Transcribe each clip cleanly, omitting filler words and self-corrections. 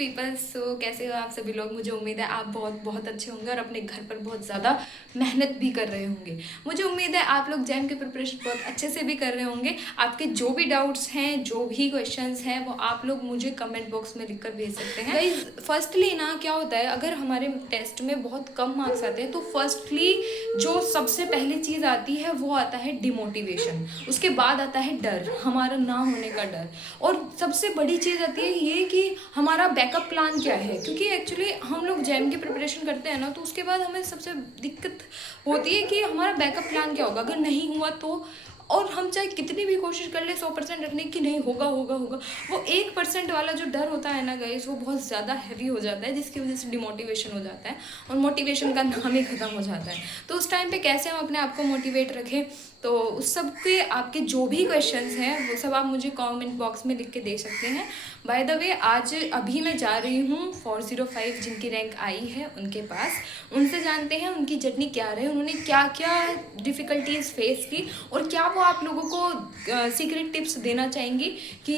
People. सो कैसे हो आप सभी लोग? मुझे उम्मीद है आप बहुत बहुत अच्छे होंगे और अपने घर पर बहुत ज़्यादा मेहनत भी कर रहे होंगे। मुझे उम्मीद है आप लोग जैम की प्रिपरेशन बहुत अच्छे से भी कर रहे होंगे। आपके जो भी डाउट्स हैं, जो भी क्वेश्चंस हैं, वो आप लोग मुझे कमेंट बॉक्स में लिख कर भेज सकते हैं। गाइज फर्स्टली ना क्या होता है, अगर हमारे टेस्ट में बहुत कम मार्क्स आते हैं तो फर्स्टली जो सबसे पहली चीज़ आती है वो आता है डिमोटिवेशन। उसके बाद आता है डर, हमारा ना होने का डर। और सबसे बड़ी चीज़ आती है ये कि हमारा बैकअप प्लान क्या है, क्योंकि एक्चुअली हम लोग जैम की प्रिपरेशन करते हैं ना, तो उसके बाद हमें सबसे दिक्कत होती है कि हमारा बैकअप प्लान क्या होगा अगर नहीं हुआ तो। और हम चाहे कितनी भी कोशिश कर ले 100% रखने की, नहीं होगा होगा होगा, वो 1% वाला जो डर होता है ना गाइस, वो बहुत ज़्यादा हैवी हो जाता है, जिसकी वजह से डिमोटिवेशन हो जाता है और मोटिवेशन का नाम ही ख़त्म हो जाता है। तो उस टाइम पे कैसे हम अपने आप को मोटिवेट रखें, तो उस सब के आपके जो भी क्वेश्चंस हैं वो सब आप मुझे कमेंट बॉक्स में लिख के दे सकते हैं। बाय द वे आज अभी मैं जा रही हूँ 405 जिनकी रैंक आई है उनके पास, उनसे जानते हैं उनकी जर्नी क्या रही, उन्होंने क्या क्या डिफ़िकल्टीज़ फेस की और क्या वो आप लोगों को सीक्रेट टिप्स देना चाहेंगी कि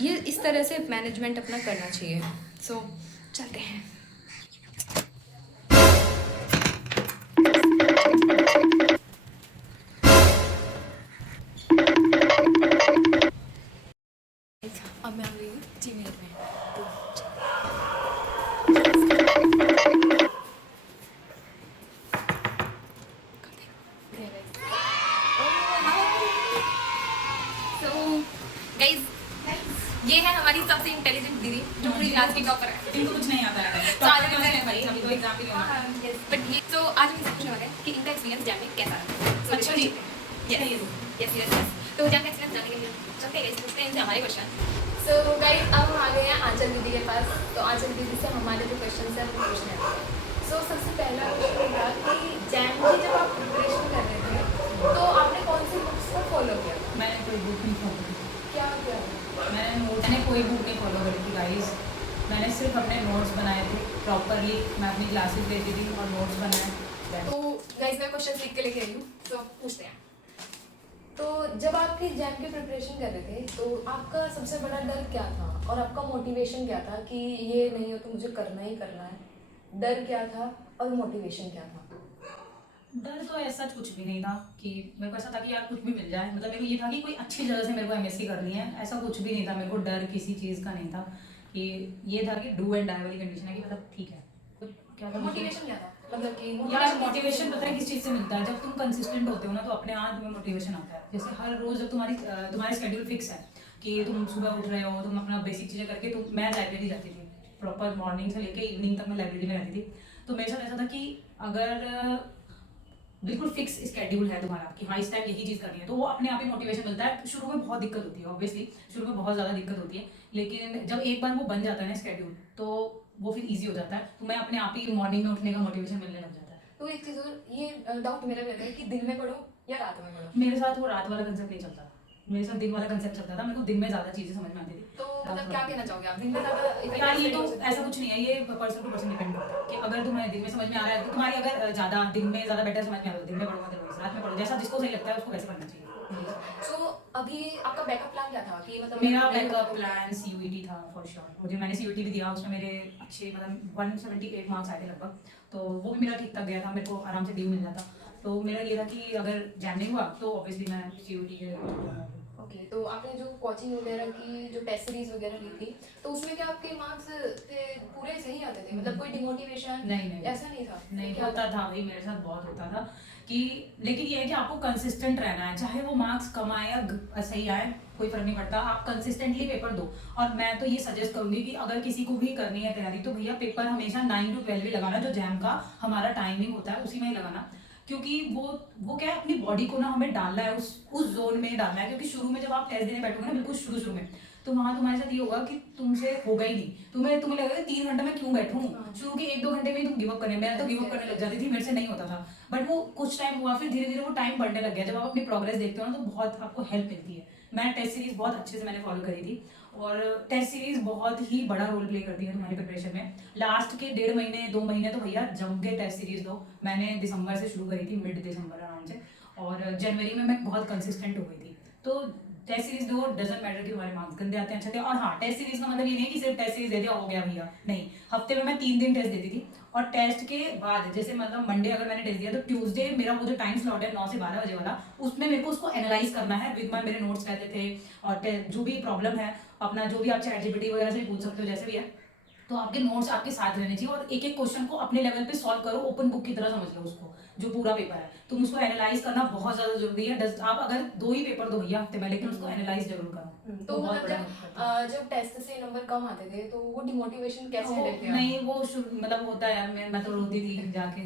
ये इस तरह से मैनेजमेंट अपना करना चाहिए। सो चलते हैं। अब मैं आ गई हूँ जीमेल में, तो सो गाइज ये है हमारी सबसे इंटेलिजेंट दीदी जो पूरी क्लास की टॉपर है। इनको कुछ नहीं आता है तो आज टॉपर है भाई, हम तो एग्जाम भी देना है। बट ये तो आज हम पूछने वाले हैं कि इनका एक्सपीरियंस जैम में कैसा रहा। So, अच्छा जी, यस यस यस यस। तो जैम का एक्सपीरियंस जानने के लिए चलते हैं पूछते हैं इनसे हमारे क्वेश्चन। सो गाइस अब हम आ गए हैं आंचल दीदी के पास, तो आंचल दीदी से हमारे जो क्वेश्चन है वो पूछने हैं। सो सबसे पहला क्वेश्चन था कि जैम की जब आप प्रिपरेशन कर रहे थे तो आपने कौन सी बुक्स को फॉलो किया? मैंने कोई बुक नहीं फॉलो की। क्या क्या? मैंने कोई बुक नहीं फॉलो करी थी गाइस। मैंने सिर्फ अपने नोट्स बनाए थे प्रॉपरली, मैं अपनी क्लासेस लेती थी और नोट्स बनाए। तो गाइस मैं क्वेश्चन लिख के लेके आई हूँ, तो पूछते हैं। तो जब आपकी जैम की प्रिपरेशन कर रहे थे तो आपका सबसे बड़ा डर क्या था और आपका मोटिवेशन क्या था कि ये नहीं हो तो मुझे करना ही करना है? डर क्या था और मोटिवेशन क्या था? डर तो ऐसा कुछ भी नहीं था कि मेरे को ऐसा था कि यार कुछ भी मिल जाए, मतलब मेरे को ये था कि कोई अच्छी जगह से मेरे को एमएससी करनी है, ऐसा कुछ भी नहीं था। मेरे को डर किसी चीज़ का नहीं था, कि ये था कि डू एंड डाई वाली कंडीशन है कि मतलब ठीक है। क्या था मोटिवेशन क्या था, मतलब कि यार मोटिवेशन पता है किस चीज़ से मिलता है? जब तुम कंसिस्टेंट होते हो ना तो अपने आप तुम्हें मोटिवेशन आता है। जैसे हर रोज जब तुम्हारी स्केड्यूल फिक्स है कि तुम सुबह उठ रहे हो, तुम अपना बेसिक चीज़ें करके, तुम मैं लाइब्रेरी जाती थी प्रॉपर, मॉर्निंग से लेके इवनिंग तक मैं लाइब्रेरी में रहती थी। तो मेरे साथ ऐसा था कि अगर बिल्कुल फिक्स स्केड्यूल है तुम्हारा कि हाँ इस टाइम यही चीज़ करनी है, तो वो अपने आप ही मोटिवेशन मिलता है। शुरू में बहुत दिक्कत होती है, ऑब्वियसली शुरू में बहुत ज़्यादा दिक्कत होती है, लेकिन जब एक बार वो बन जाता है ना स्केड्यूल, तो वो फिर ईजी हो जाता है। तो मैं अपने आप ही मॉर्निंग में उठने का मोटिवेशन मिलने लग जाता है। तो एक चीज़ और, ये डाउट मेरा भी रहता है कि दिन में पढ़ो या रात में पढ़ो? मेरे साथ वो रात वाला कंसेप्ट नहीं चलता, मेरे साथ दिन वाला कंसेप्ट चलता था। मेरे को दिन में ज़्यादा चीज़ें समझ में आती थी। तो मतलब क्या कहना चाहोगे आप, दिन में ज़्यादा? यार ये तो ऐसा कुछ नहीं है, ये पर्सन टू पर्सन डिपेंड करता है कि अगर तुम्हें दिन में समझ में आ रहा है तो तुम्हारी, अगर ज़्यादा दिन में ज़्यादा बेटर समझ में आ रहा है तो दिन में पढ़ो, अदरवाइज रात में पढ़ो, जैसा जिसको सही लगता है उसको वैसे पढ़ना चाहिए। सो अभी आपका बैकअप प्लान क्या था कि मतलब मेरा बैकअप प्लान सीयूईटी था फॉर श्योर। मुझे मैंने सीयूईटी भी दिया, उसमें मेरे अच्छे मतलब 178 मार्क्स आए थे लगभग, तो वो भी मेरा ठीक ठाक गया था, मेरे को आराम से ड्यू मिल जाता। तो मेरा ये था कि अगर जैम नहीं हुआ तो ऑब्वियसली मैं सीयूईटी के। ओके, तो आपने जो कोचिंग वगैरह की, जो टेस्ट सीरीज वगैरह ली थी, तो उसमें क्या आपके मार्क्स थे पूरे सही आते थे? मतलब कोई डिमोटिवेशन नहीं ऐसा नहीं था? नहीं क्या होता था भाई, मेरे साथ बहुत होता था कि, लेकिन ये है कि आपको कंसिस्टेंट रहना है, चाहे वो मार्क्स कम आए या सही आए कोई फर्क नहीं पड़ता, आप कंसिस्टेंटली पेपर दो। और मैं तो ये सजेस्ट करूंगी कि अगर किसी को भी करनी है तैयारी तो भैया पेपर हमेशा 9 to 12 ही लगाना, जो जैम का हमारा टाइमिंग होता है उसी में ही लगाना। क्योंकि वो क्या है, अपनी बॉडी को ना हमें डालना है उस जोन में डालना है। क्योंकि शुरू में जब आप टेस्ट देने बैठोगे ना, बिल्कुल शुरू में, तो वहाँ तुम्हारे साथ ये होगा कि तुमसे होगा ही नहीं, तुम्हें लगेगा 3 घंटे में क्यों बैठूं। शुरू के 1-2 घंटे में ही तुम गिव अप करने, मैं तो गिव अप करने लग जाती थी, मेरे से नहीं होता था। बट वो कुछ टाइम हुआ, फिर धीरे धीरे वो टाइम बढ़ने लग गया। जब आप अपनी प्रोग्रेस देखते हो ना तो बहुत आपको हेल्प मिलती है। मैं टेस्ट सीरीज बहुत अच्छे से मैंने फॉलो करी थी, और टेस्ट सीरीज बहुत ही बड़ा रोल प्ले करती है तुम्हारी प्रिपरेशन में। लास्ट के 1.5 महीने 2 महीने तो भैया जम के टेस्ट सीरीज दो। मैंने दिसंबर से शुरू करी थी, मिड दिसंबर अराउंड से, और जनवरी में मैं बहुत कंसिस्टेंट हो गई थी। तो टेस्ट सीरीज दो, डजंट मैटर कि हमारे मार्क्स गंदे आते हैं अच्छे थे। और हाँ, टेस्ट सीरीज का मतलब ये नहीं कि सिर्फ टेस्ट सीरीज दे दिया हो गया भैया, नहीं, हफ्ते में मैं 3 दिन टेस्ट देती थी। और टेस्ट के बाद जैसे मतलब मंडे अगर मैंने टेस्ट दिया तो ट्यूसडे मेरा वो जो टाइम स्लॉट है 9 से 12 बजे वाला, उसमें मेरे को उसको एनालाइज करना है विद माई, मेरे नोट्स रहते थे। और जो भी प्रॉब्लम है अपना, जो भी आप चैट जीपीटी वगैरह से पूछ सकते हो जैसे भी है, तो आपके नोट्स आपके साथ रहने चाहिए और एक एक क्वेश्चन को अपने लेवल पे सॉल्व करो, ओपन बुक की तरह समझ लो उसको, जो पूरा पेपर है तुम उसको एनालाइज करना बहुत ज्यादा जरूरी है। आप अगर 2 ही पेपर दो भैया हफ्ते में, लेकिन उसको एनालाइज जरूर करो। तो बहुत मतलब बड़ा मदद करता है। जब टेस्ट से नंबर कम आते थे तो वो डिमोटिवेशन कैसे वो- हैंडल किया? नहीं वो मतलब होता है यार, मैं तो रोती थी जाके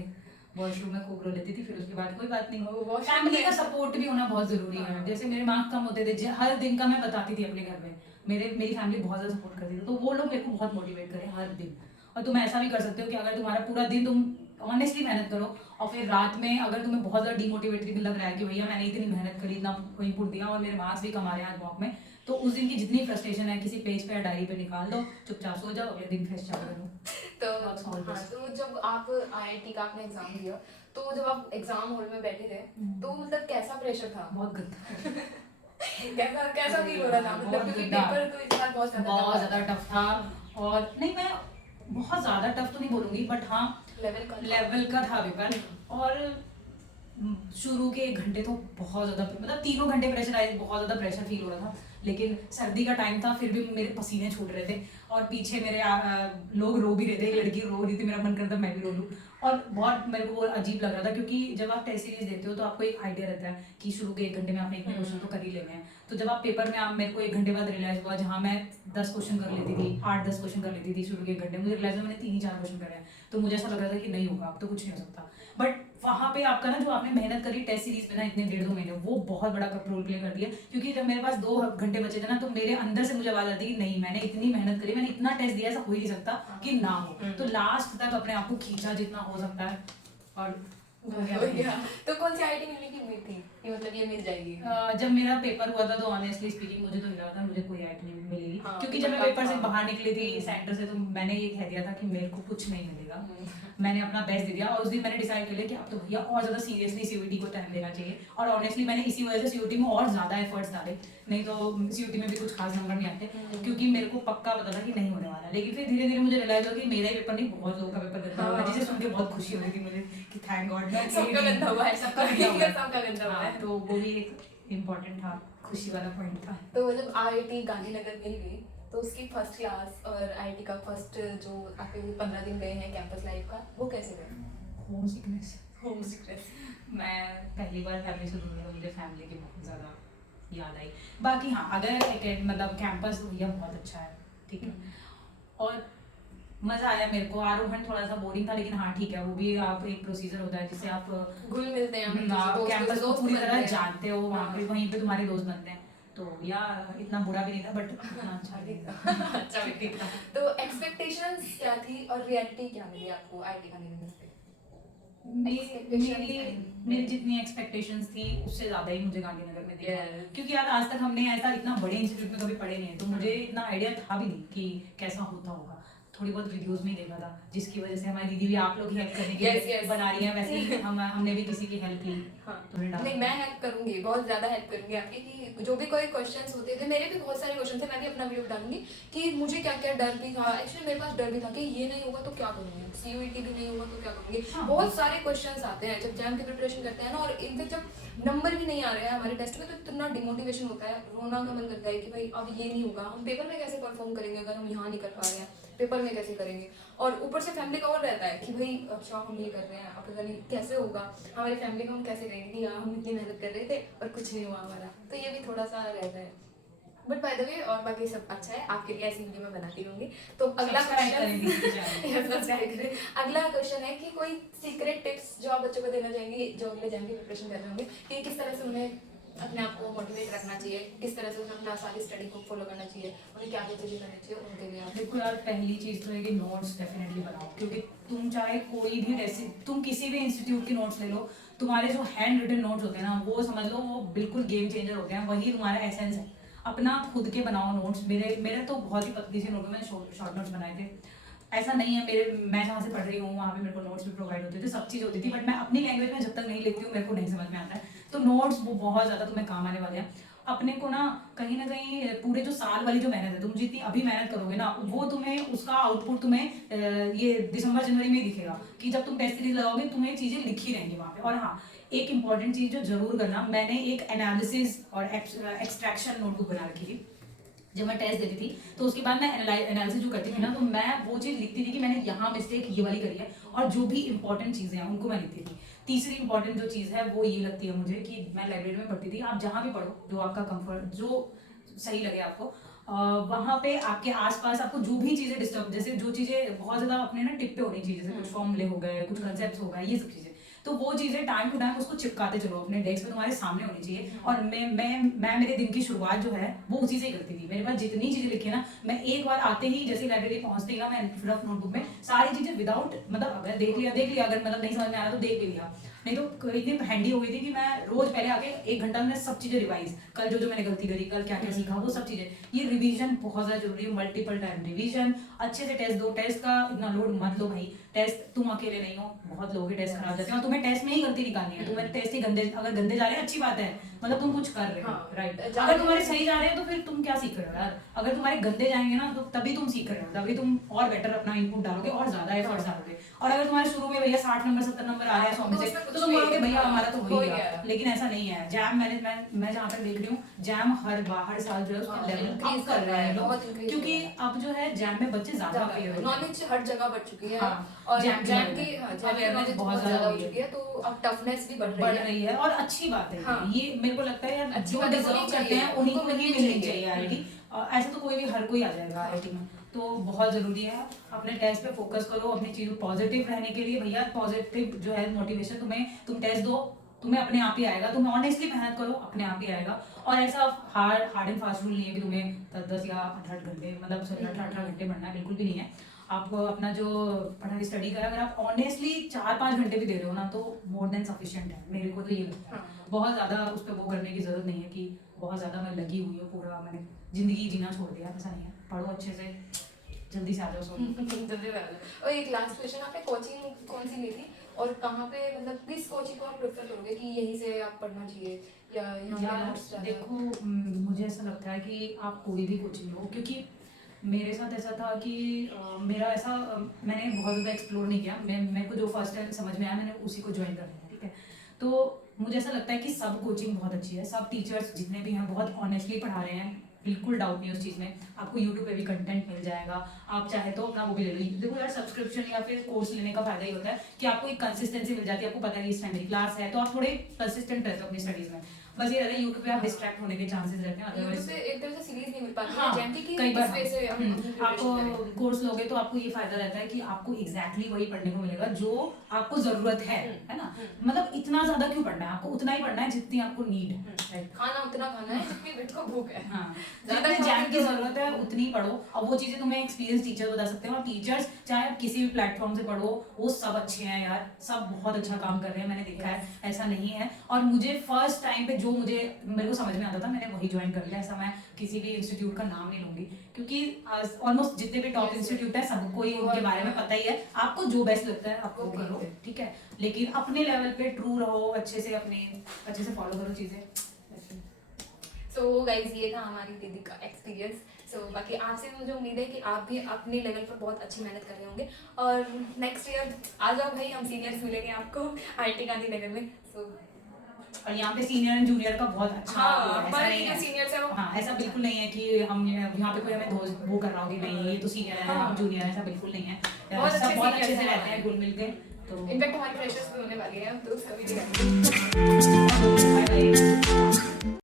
वॉशरूम में, खूब रो लेती थी। फिर उसके बाद कोई बात नहीं, फैमिली का सपोर्ट भी होना बहुत जरूरी है। जैसे मेरे मार्क्स कम होते थे, हर दिन का मैं बताती थी अपने घर में, मेरी फैमिली बहुत ज्यादा सपोर्ट करती थी, तो वो लोग मेरे को बहुत मोटिवेट करे हर दिन। और तुम ऐसा भी कर सकते हो कि अगर तुम्हारा पूरा दिन तुम ऑनेस्टली मेहनत करो और फिर रात में अगर तुम्हें बहुत ज्यादा डिमोटिवेटेड लग रहा है कि भैया मैंने इतनी मेहनत करी, इतना इनपुट दिया और मेरे मार्क्स भी कम आ रहे हैं आज मॉक में, तो उस दिन की जितनी फ्रस्ट्रेशन है किसी पेज पे या डायरी पे निकाल दो, चुपचाप सो जाओ, अगले दिन फ्रेश चालू करो। तो That's all हाँ, this. तो जब आप आईआईटी का आपने एग्जाम दिया तो जब आप एग्जाम हॉल में बैठे थे तो मतलब कैसा प्रेशर था? बहुत गंदा, कैसा कैसा फील हो रहा था? मतलब बहुत क्योंकि गंदा। पेपर तो इस बार बहुत ज्यादा टफ था। और नहीं, मैं बहुत ज्यादा टफ तो नहीं बोलूंगी, बट हाँ लेवल का था पेपर। और शुरू के 1 घंटे तो बहुत ज्यादा, मतलब 3 घंटे प्रेशर आए, बहुत ज्यादा प्रेशर फील हो रहा था। लेकिन सर्दी का टाइम था, फिर भी मेरे पसीने छूट रहे थे और पीछे मेरे लोग रो भी रहे थे, एक लड़की रो रही थी, मेरा मन करता मैं भी रो लूँ। और बहुत मेरे को वो अजीब लग रहा था, क्योंकि जब आप टेस्ट सीरीज देते हो तो आपको एक आइडिया रहता है कि शुरू के 1 घंटे में आपने इतने क्वेश्चन तो कर ही लेने हैं। तो जब आप पेपर में, आप मेरे को 1 घंटे बाद रियलाइज हुआ, जहाँ मैं 10 क्वेश्चन कर लेती थी, 8-10 क्वेश्चन कर लेती थी शुरू के 1 घंटे, मुझे रियलाइज हुआ मैंने 3 ही 4 क्वेश्चन करे हैं। तो मुझे ऐसा लग रहा था कि नहीं होगा, अब तो कुछ नहीं हो सकता। बट वहाँ पे आपका ना, जो आपने मेहनत करी टेस्ट सीरीज में ना इतने 1.5-2 महीने, वो बहुत बड़ा रोल प्ले कर दिया। क्योंकि जब मेरे पास 2 घंटे बचे थे ना, तो मेरे अंदर से मुझे आवाज आती कि नहीं, मैंने इतनी मेहनत करी, मैंने इतना टेस्ट दिया, ऐसा हो ही नहीं सकता कि ना हो। तो लास्ट तक अपने आप को खींचा जितना हो सकता है और हो गया। तो कौन सी आईआईटी मिलने की उम्मीद थी कि मतलब ये मिल जाएगी? जब मेरा पेपर हुआ था तो ऑनेस्टली स्पीकिंग मुझे तो लगा था मुझे कोई आईटी नहीं मिलेगी। हाँ, क्योंकि जब मैं पेपर से बाहर निकली थी सेंटर से, तो मैंने ये कह दिया था कि मेरे को कुछ नहीं मिलेगा। मैंने अपना बेस्ट दे दिया और उस दिन मैंने डिसाइड कर लिया कि अब तो भैया और ज्यादा सीरियसली सीयूईटी को टाइम देना चाहिए। और ऑनेस्टली मैंने इसी वजह से सीयूईटी में और ज्यादा एफर्ट्स डाले, नहीं तो सीयूईटी में भी कुछ खास नंबर नहीं आते, क्योंकि मेरे को पक्का पता था कि नहीं होने वाला। लेकिन फिर धीरे धीरे मुझे रियलाइज हुआ कि मेरा ही पेपर नहीं, बहुत लोगों का पेपर गंदा हुआ, जिसे सुन के बहुत खुशी हो रही थी मुझे कि थैंक गॉड सबका गंदा हुआ है, सबका गंदा हुआ है। तो वो भी एक इम्पोर्टेंट था, खुशी वाला पॉइंट था। तो जब आईआईटी गांधीनगर मिल गई तो उसकी फर्स्ट क्लास और आईआईटी का फर्स्ट जो आपके 15 दिन गए हैं कैंपस लाइफ का, वो कैसे गए? Home sickness, home sickness. मैं पहली बार फैमिली से दूर हुई, मुझे फैमिली की बहुत ज़्यादा याद आई। बाकी हाँ, अगर मतलब कैंपस तो भैया बहुत अच्छा है, ठीक है। और मज़ा आया मेरे को। आरोहण थोड़ा सा बोरिंग था, लेकिन हाँ ठीक है, वो भी आप एक प्रोसीजर होता है जिससे आप घुल मिलते हैं, कैंपस को पूरी तरह बनते हैं। जानते हो, वहाँ पे वहीं पे तुम्हारे दोस्त बनते हैं। तो यार इतना बुरा भी नहीं था, बट इतना अच्छा भी था। अच्छा भी ठीक था। तो एक्सपेक्टेशंस क्या थी और रियलिटी क्या मिली आपको आईआईटी गांधीनगर से? मेरी जितनी एक्सपेक्टेशंस थी उससे ज्यादा ही मुझे गांधीनगर में दिखा। Yes. क्योंकि यार आज तक हमने ऐसा इतना बड़े इंस्टीट्यूट में कभी पढ़े नहीं है, तो मुझे इतना आइडिया था भी नहीं कि कैसा होता होगा। थोड़ी बहुत वीडियोस में ही देखा था, जिसकी वजह से हमारी दीदी भी आप लोग की हेल्प करने के लिए बना रही है, वैसे ही हमने भी किसी की हेल्प ली। हाँ। थोड़ी डाल- नहीं, मैं हेल्प करूंगी, बहुत ज्यादा हेल्प करूंगी आपकी, कि जो भी कोई क्वेश्चंस होते थे, मेरे भी बहुत सारे क्वेश्चन थे, मैं भी अपना वीडियो डालूंगी कि मुझे क्या क्या डर भी था। एक्चुअली मेरे पास डर भी था कि ये नहीं होगा तो क्या करूंगी, सीयूईटी भी नहीं होगा तो क्या करूंगी। हाँ। बहुत सारे क्वेश्चंस आते हैं जब जैम की प्रिपरेशन करते हैं ना, और इनफेक्ट जब नंबर भी नहीं आ रहे हैं हमारे टेस्ट में, तो इतना डिमोटिवेशन होता है, रोना का मन करता है कि भाई अब ये नहीं होगा, हम पेपर में कैसे परफॉर्म करेंगे अगर हम यहाँ नहीं कर पा रहे हैं, पेपर में कैसे करेंगे। और ऊपर से फैमिली का और रहता है कि भाई अच्छा हम ये कर रहे हैं, अब पता नहीं कैसे होगा, हमारी फैमिली को हम कैसे कहेंगे कि हाँ हम इतनी मेहनत कर रहे थे और कुछ नहीं हुआ हमारा, तो ये भी थोड़ा सा रहता है। बट बाय द वे और बाकी सब अच्छा है, आपके लिए ऐसी वीडियो मैं बनाती रहूंगी। तो अगला Subscribe करें दीदी के सब्सक्राइब करें। अगला क्वेश्चन है कि कोई सीक्रेट टिप्स जो आप बच्चों को देना चाहेंगे जो अगले जैम की प्रिपरेशन कर रहे होंगे, कि किस तरह से उन्हें अपने आप को मोटिवेट रखना चाहिए, किस तरह से उन्हें अपना सारी स्टडी को फॉलो करना चाहिए, उन्हें क्या क्या चीजें करनी चाहिए, उनके लिए आप। देखो यार, पहली चीज तो है कि नोट्स डेफिनेटली बनाओ, क्योंकि तुम चाहे कोई भी तुम किसी भी इंस्टीट्यूट के नोट्स ले लो, तुम्हारे जो हैंड रिटन नोट्स होते हैं ना, वो समझ लो वो बिल्कुल गेम चेंजर होते हैं, वही तुम्हारा एसेंस है। अपना खुद के बनाओ नोट्स। मेरे तो बहुत ही पतली सी नोट में मैंने शॉर्ट नोट्स बनाए थे। ऐसा नहीं है मैं जहाँ से पढ़ रही हूँ वहाँ पे मेरे को नोट्स भी प्रोवाइड होते थे, सब चीज़ होती थी, बट मैं अपनी लैंग्वेज में जब तक नहीं लिखती हूँ मेरे को नहीं समझ में आता है। तो नोट्स वो बहुत ज़्यादा तुम्हें काम आने वाले हैं। अपने को ना कहीं पूरे जो साल वाली जो मेहनत है, तुम जितनी अभी मेहनत करोगे ना, वो तुम्हें उसका आउटपुट तुम्हें ये दिसंबर जनवरी में ही दिखेगा कि जब तुम टेस्ट सीरीज लगाओगे तुम्हें चीजें लिखी रहेंगी वहाँ पे। और हाँ, एक इंपॉर्टेंट चीज जो जरूर करना, मैंने एक एनालिसिस और एक्सट्रैक्शन नोटबुक बना रखी थी। जब मैं टेस्ट देती थी तो उसके बाद मैं एनालिसिस जो करती थी ना, तो मैं वो चीज़ लिखती थी कि मैंने यहाँ मिस्टेक ये वाली करी है, और जो भी इंपॉर्टेंट चीज़ें हैं उनको मैं लिखती थी। तीसरी इंपॉर्टेंट जो चीज़ है वो ये लगती है मुझे कि मैं लाइब्रेरी में पढ़ती थी। आप जहाँ भी पढ़ो, जो आपका कंफर्ट, जो सही लगे आपको, वहाँ पे आपके आसपास आपको जो भी चीज़ें डिस्टर्ब, जैसे जो चीज़ें बहुत ज़्यादा अपने ना टिप पे होनी चाहिए, जैसे कुछ फॉर्मूले हो गए, कुछ कंसेप्ट हो गए, ये सब चीज़ें, तो वो चीज़ें टाइम टू टाइम उसको चिपकाते चलो, अपने डेस्क पे तुम्हारे सामने होनी चाहिए। और मैं मेरे दिन की शुरुआत जो है वो उसी से ही करती थी। मेरे पास जितनी चीज़ें लिखी है ना, मैं एक बार आते ही, जैसे लाइब्रेरी पहुंचते ही ना, मैं रफ नोटबुक में सारी चीज़ें विदाउट, मतलब अगर देख लिया, अगर मतलब नहीं समझ में आ रहा तो देख भी लिया, नहीं तो इतनी हैंडी हो गई थी कि मैं रोज पहले आके 1 घंटा में सब चीज़ें रिवाइज, कल जो मैंने गलती करी, कल क्या क्या सीखा, वो सब चीज़ें। ये रिवीजन बहुत ज़्यादा जरूरी है, मल्टीपल टाइम रिवीजन, अच्छे से टेस्ट दो। टेस्ट का इतना लोड मत लो भाई, टेस्ट तुम अकेले नहीं हो, बहुत लोगों के टेस्ट खराब जाते हैं, और तुम्हें टेस्ट में ही गलती निकालनी है। तुम्हारे टेस्ट ही गंदे, अगर गंदे जा रहे हैं अच्छी बात है, मतलब तुम कुछ कर रहे हो, राइट। अगर तुम्हारे सही जा रहे हैं तो फिर तुम क्या सीख रहे हो यार। अगर तुम्हारे गंदे जाएंगे ना, तो तभी तुम सीख रहे हो, तभी तुम और बेटर अपना इनपुट डालोगे और ज्यादा एफर्ट्स डालोगे। और अगर तुम्हारे शुरू में भैया 60 नंबर 70 नंबर आ रहे हैं 100 में से, तो तुम बोलोगे भैया हमारा तो हो ही गया। लेकिन ऐसा नहीं है। जैम मैं जहाँ तक देख रही हूँ, जैम हर साल जो है उसका लेवल अप कर रहे हैं लोग, क्योंकि अब जो है जैम में बच्चे ज्यादा नॉलेज हर जगह बढ़ चुकी है, और जैम की नॉलेज बहुत ज्यादा हो चुकी है, तो अब टफनेस भी बढ़ रही है, और अच्छी बात है। हाँ। ये मेरे को लगता है यार, जो डिजर्व करते हैं उन्हीं को ही मिलनी चाहिए आईआईटी। ऐसा तो कोई भी, हर कोई आ जाएगा आईआईटी में, तो बहुत जरूरी है अपने टेस्ट पे फोकस करो, अपनी चीजों पॉजिटिव रहने के लिए। भैया पॉजिटिव जो है मोटिवेशन, तुम टेस्ट दो, तुम्हें अपने आप ही आएगा। तुम ऑनेस्टली मेहनत करो, अपने आप ही आएगा। और ऐसा हार्ड एंड फास्ट रूल नहीं है कि तुम्हें 10 या 8 घंटे, मतलब 18 घंटे पढ़ना है, बिल्कुल भी नहीं है। आप अपना जो पढ़ाई स्टडी करें, अगर आप ऑनेस्टली 4-5 घंटे भी दे रहे हो ना, तो मोर देन सफिशिएंट है। मेरे को तो ये लगता है, बहुत ज्यादा उस पर वो करने की जरूरत नहीं है कि बहुत ज्यादा मैं लगी हुई हूँ, पूरा मैंने जिंदगी जीना छोड़ दिया, ऐसा नहीं है। पढ़ो अच्छे से, जल्दी से आ जाओ सो। जल्दी से आ जाओ। और एक लास्ट क्वेश्चन, आपने कोचिंग कौन सी ली थी और कहाँ पे, मतलब किस कोचिंग को आप प्रेफर करोगे कि यहीं से आप पढ़ना चाहिए, या यहाँ देखो, मुझे ऐसा लगता है कि आप कोई भी कोचिंग लो, क्योंकि मेरे साथ ऐसा था कि मेरा ऐसा, मैंने बहुत ज़्यादा एक्सप्लोर नहीं किया। मेरे को जो फर्स्ट टाइम समझ में आया, मैंने उसी को ज्वाइन कर लिया, ठीक है। तो मुझे ऐसा लगता है कि सब कोचिंग बहुत अच्छी है, सब टीचर्स जितने भी हैं बहुत ऑनेस्टली पढ़ा रहे हैं, बिल्कुल डाउट नहीं उस चीज़ में। आपको यूट्यूब पे भी कंटेंट मिल जाएगा, आप चाहे तो अपना वो भी ले लो। देखो यार, सब्सक्रिप्शन या फिर कोर्स लेने का फायदा ही होता है कि आपको एक कंसिस्टेंसी मिल जाती है। आपको पता है कि इस टाइम मेरी क्लास है, तो आप थोड़े कंसिस्टेंट रहते हो अपनी स्टडीज में। बस ये रहता है, यूट्यूब पे आप डिस्ट्रैक्ट होने के चांसेस रहते हैं, अदरवाइज एक तरह से सीरीज नहीं मिल पाती है, हाँ, जैसे कि कई बार इस वजह से आपको कोर्स लोगे तो आपको ये फायदा रहता है कि आपको एग्जैक्टली वही पढ़ने को मिलेगा जो आपको जरूरत है ना। मतलब इतना ज्यादा क्यों पढ़ना है, आपको उतना ही पढ़ना है जितनी आपको नीड है। खाना उतना खाना है जितनी पेट को भूख है। हाँ, जितनी जैम की जरूरत है उतनी ही पढ़ो, और वो चीजें तुम्हें एक्सपीरियंस टीचर बता सकते हैं। और टीचर्स चाहे आप किसी भी प्लेटफॉर्म से पढ़ो, वो सब अच्छे हैं यार, सब बहुत अच्छा काम कर रहे हैं, मैंने देखा है, ऐसा नहीं है। और मुझे फर्स्ट टाइम पे जो मेरे को समझ में आता था, मैंने वही ज्वाइन कर लिया। ऐसा मैं किसी भी इंस्टीट्यूट का नाम नहीं लूंगी, क्योंकि ऑलमोस्ट जितने भी टॉप इंस्टीट्यूट है सबको ही उनके बारे में पता ही है। आपको जो बेस्ट लगता है आप वो करो, ठीक है, लेकिन अपने लेवल पे ट्रू रहो, अच्छे से फॉलो करो चीजें। सो गाइज, ये था हमारी दीदी का एक्सपीरियंस। सो बाकी आपसे मुझे उम्मीद है कि आप भी अपने लेवल पर बहुत अच्छी मेहनत कर रहे होंगे, और नेक्स्ट ईयर आ जाओ भाई, हम सीनियर्स मिलेंगे आपको IIT गांधीनगर में। सो और यहाँ पे सीनियर एंड जूनियर का बहुत अच्छा ऐसा नहीं है, सीनियर्स है वो, हाँ, ऐसा बिल्कुल नहीं है कि हम यहाँ पे कोई हमें वो कर रहा होगी, नहीं ये तो सीनियर है हम जूनियर है, ऐसा बिल्कुल नहीं है। सब बहुत अच्छे से रहते हैं घुल मिल के। तो इनफैक्ट हमारी फ्रेशर्स भी होने वाली है, तो सभी